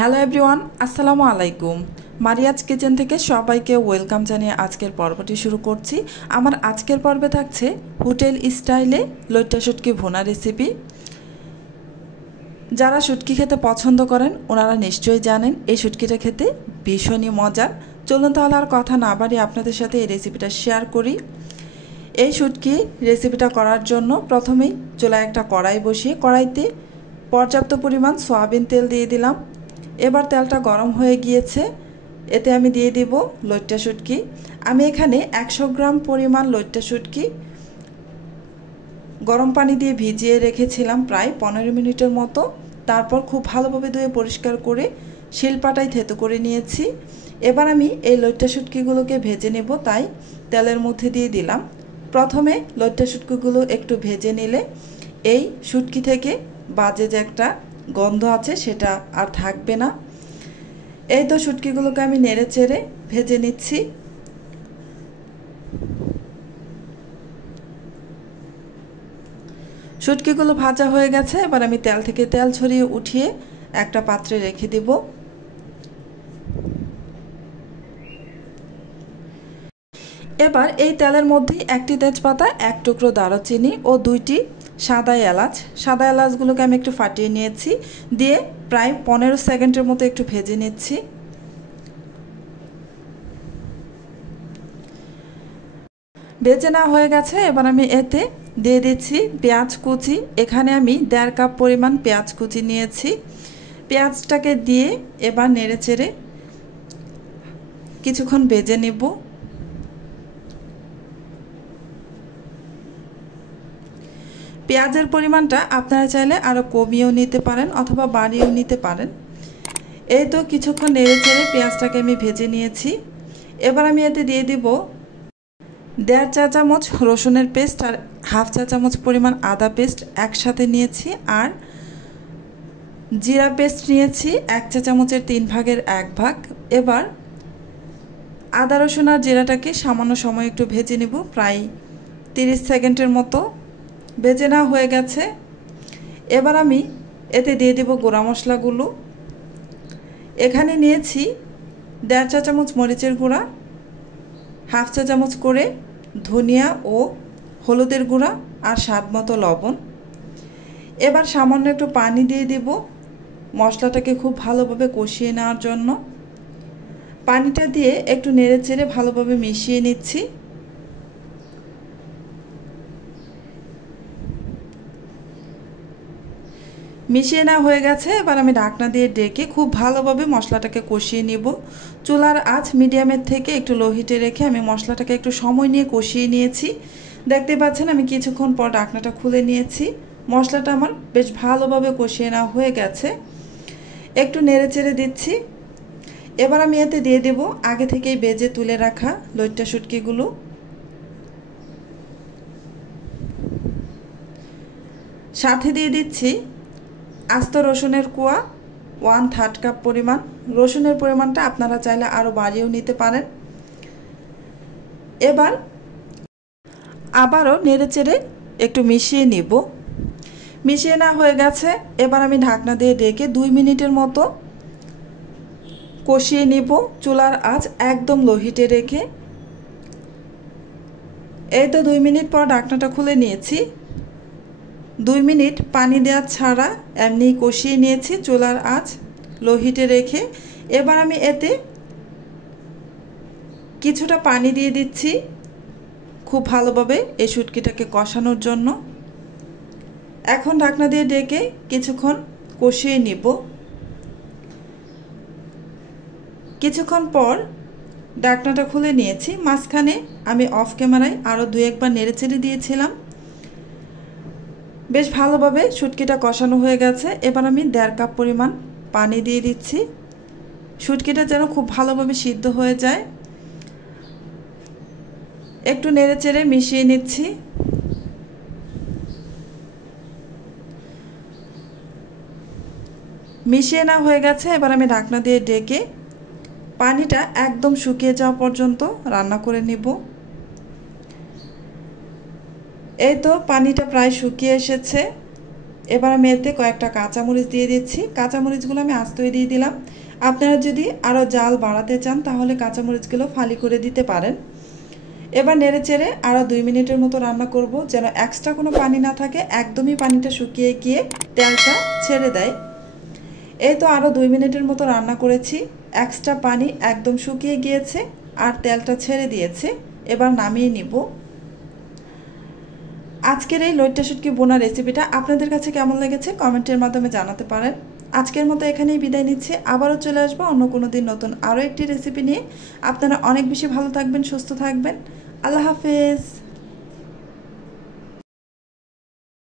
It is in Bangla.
হ্যালো এভরিওয়ান, আসসালামু আলাইকুম। মারিয়াজ কিচেন থেকে সবাইকে ওয়েলকাম জানিয়ে আজকের পর্বটি শুরু করছি। আমার আজকের পর্বে থাকছে হোটেল স্টাইলে লইট্টা শুটকি ভুনা রেসিপি। যারা শুটকি খেতে পছন্দ করেন ওনারা নিশ্চয়ই জানেন এই শুটকিটা খেতে ভীষণই মজার। চলুন তাহলে আর কথা না বাড়িয়ে আপনাদের সাথে এই রেসিপিটা শেয়ার করি। এই শুটকি রেসিপিটা করার জন্য প্রথমেই চুলায় একটা কড়াই বসিয়ে কড়াইতে পর্যাপ্ত পরিমাণ সয়াবিন তেল দিয়ে দিলাম। এবার তেলটা গরম হয়ে গিয়েছে, এতে আমি দিয়ে দিব লইট্টা শুটকি। আমি এখানে 100 গ্রাম পরিমাণ লইট্টা শুটকি গরম পানি দিয়ে ভিজিয়ে রেখেছিলাম প্রায় 15 মিনিটের মতো। তারপর খুব ভালোভাবে ধুয়ে পরিষ্কার করে শিলপাটায় থেতো করে নিয়েছি। এবার আমি এই লইট্টা শুটকিগুলোকে ভেজে নেব, তাই তেলের মধ্যে দিয়ে দিলাম। প্রথমে লইট্টা শুটকিগুলো একটু ভেজে নিলে এই শুটকি থেকে বাজে যে একটা গন্ধ আছে সেটা আর থাকবে না। এই তো শুটকিগুলোকে আমি নেড়ে চেড়ে ভেজে নিচ্ছি। শুটকিগুলো ভাজা হয়ে গেছে, এবার আমি তেল থেকে তেল ছড়িয়ে উঠিয়ে একটা পাত্রে রেখে দেব। এবার এই তেলের মধ্যে একটি তেজপাতা, এক টুকরো দারুচিনি ও 2টি সাদা এলাচ। সাদা এলাচগুলোকে আমি একটু ফাটিয়ে নিয়েছি, দিয়ে প্রায় 15 সেকেন্ডের মতো একটু ভেজে নিচ্ছি। ভেজে নেওয়া হয়ে গেছে, এবার আমি এতে দিয়ে দিচ্ছি পেঁয়াজ কুচি। এখানে আমি 1.5 কাপ পরিমাণ পেঁয়াজ কুচি নিয়েছি। পেঁয়াজটাকে দিয়ে এবার নেড়ে চেড়ে কিছুক্ষণ ভেজে নেব। পেঁয়াজের পরিমাণটা আপনারা চাইলে আরও কমিয়েও নিতে পারেন অথবা বাড়িয়েও নিতে পারেন। এই তো কিছুক্ষণ নেড়ে চেড়ে পেঁয়াজটাকে আমি ভেজে নিয়েছি। এবার আমি এতে দিয়ে দিব 1.5 চা চামচ রসুনের পেস্ট আর 1/2 চা চামচ পরিমাণ আদা পেস্ট একসাথে নিয়েছি, আর জিরা পেস্ট নিয়েছি 1 চা চামচের 3 ভাগের 1 ভাগ। এবার আদা রসুন আর জিরাটাকে সামান্য সময় একটু ভেজে নেব, প্রায় 30 সেকেন্ডের মতো। ভেজে নেওয়া হয়ে গেছে, এবার আমি এতে দিয়ে দেব গুঁড়া মশলাগুলো। এখানে নিয়েছি 1.5 চা চামচ মরিচের গুঁড়া, 1/2 চা চামচ করে ধনিয়া ও হলুদের গুঁড়া আর স্বাদ মতো লবণ। এবার সামান্য একটু পানি দিয়ে দেব মশলাটাকে খুব ভালোভাবে কষিয়ে নেওয়ার জন্য। পানিটা দিয়ে একটু নেড়ে চেড়ে ভালোভাবে মিশিয়ে নিচ্ছি। মিশিয়ে নেওয়া হয়ে গেছে, এবার আমি ঢাকনা দিয়ে ডেকে খুব ভালোভাবে মশলাটাকে কষিয়ে নিব। চুলার আঁচ মিডিয়ামের থেকে একটু লো হিটে রেখে আমি মশলাটাকে একটু সময় নিয়ে কষিয়ে নিয়েছি। দেখতে পাচ্ছেন আমি কিছুক্ষণ পর ঢাকনাটা খুলে নিয়েছি। মশলাটা আমার বেশ ভালোভাবে কষিয়ে নেওয়া হয়ে গেছে, একটু নেড়ে চেড়ে দিচ্ছি। এবার আমি এতে দিয়ে দেব আগে থেকেই ভেজে তুলে রাখা লইট্টা শুটকিগুলো। সাথে দিয়ে দিচ্ছি আস্ত রসুনের কোয়া 1/3 কাপ পরিমাণ। রসুনের পরিমাণটা আপনারা চাইলে আরও বাড়িয়েও নিতে পারেন। এবার আবারও নেড়ে চেড়ে একটু মিশিয়ে নিব। মিশিয়ে নেওয়া হয়ে গেছে, এবার আমি ঢাকনা দিয়ে ডেকে 2 মিনিটের মতো কষিয়ে নিব, চুলার আঁচ একদম লো হিটে রেখে। এই তো 2 মিনিট পর ঢাকনাটা খুলে নিয়েছি। 2 মিনিট পানি দেওয়া ছাড়া এমনিই কষিয়ে নিয়েছি চুলার আঁচ লো হিটে রেখে। এবার আমি এতে কিছুটা পানি দিয়ে দিচ্ছি খুব ভালোভাবে এই শুটকিটাকে কষানোর জন্য। এখন ঢাকনা দিয়ে ডেকে কিছুক্ষণ কষিয়ে নিব। কিছুক্ষণ পর ঢাকনাটা খুলে নিয়েছি। মাঝখানে আমি অফ ক্যামেরায় আরও 2-1 বার নেড়ে চেড়ে দিয়েছিলাম। বেশ ভালোভাবে শুটকিটা কষানো হয়ে গেছে। এবার আমি 1.5 কাপ পরিমাণ পানি দিয়ে দিচ্ছি, শুটকিটা যেন খুব ভালোভাবে সিদ্ধ হয়ে যায়। একটু নেড়ে চেড়ে মিশিয়ে নিচ্ছি। মিশিয়ে নেওয়া হয়ে গেছে, এবার আমি ঢাকনা দিয়ে ডেকে পানিটা একদম শুকিয়ে যাওয়া পর্যন্ত রান্না করে নেব। এই তো পানিটা প্রায় শুকিয়ে এসেছে। এবার আমি এতে কয়েকটা কাঁচামরিচ দিয়ে দিচ্ছি। কাঁচামরিচগুলো আমি আস্তই দিয়ে দিলাম। আপনারা যদি আরও জাল বাড়াতে চান তাহলে কাঁচামরিচগুলো ফালি করে দিতে পারেন। এবার নেড়ে চেড়ে আরও 2 মিনিটের মতো রান্না করব, যেন এক্সট্রা কোনো পানি না থাকে, একদমই পানিটা শুকিয়ে গিয়ে তেলটা ছেড়ে দেয়। এই তো আরও 2 মিনিটের মতো রান্না করেছি, এক্সট্রা পানি একদম শুকিয়ে গিয়েছে আর তেলটা ছেড়ে দিয়েছে। এবার নামিয়ে নিব। আজকের এই লইট্টা শুটকি বোনা রেসিপিটা আপনাদের কাছে কেমন লেগেছে কমেন্টের মাধ্যমে জানাতে পারেন। আজকের মতো এখানেই বিদায় নিচ্ছি, আবারও চলে আসবো অন্য কোনো দিন নতুন আরও একটি রেসিপি নিয়ে। আপনারা অনেক বেশি ভালো থাকবেন, সুস্থ থাকবেন। আল্লাহ হাফেজ।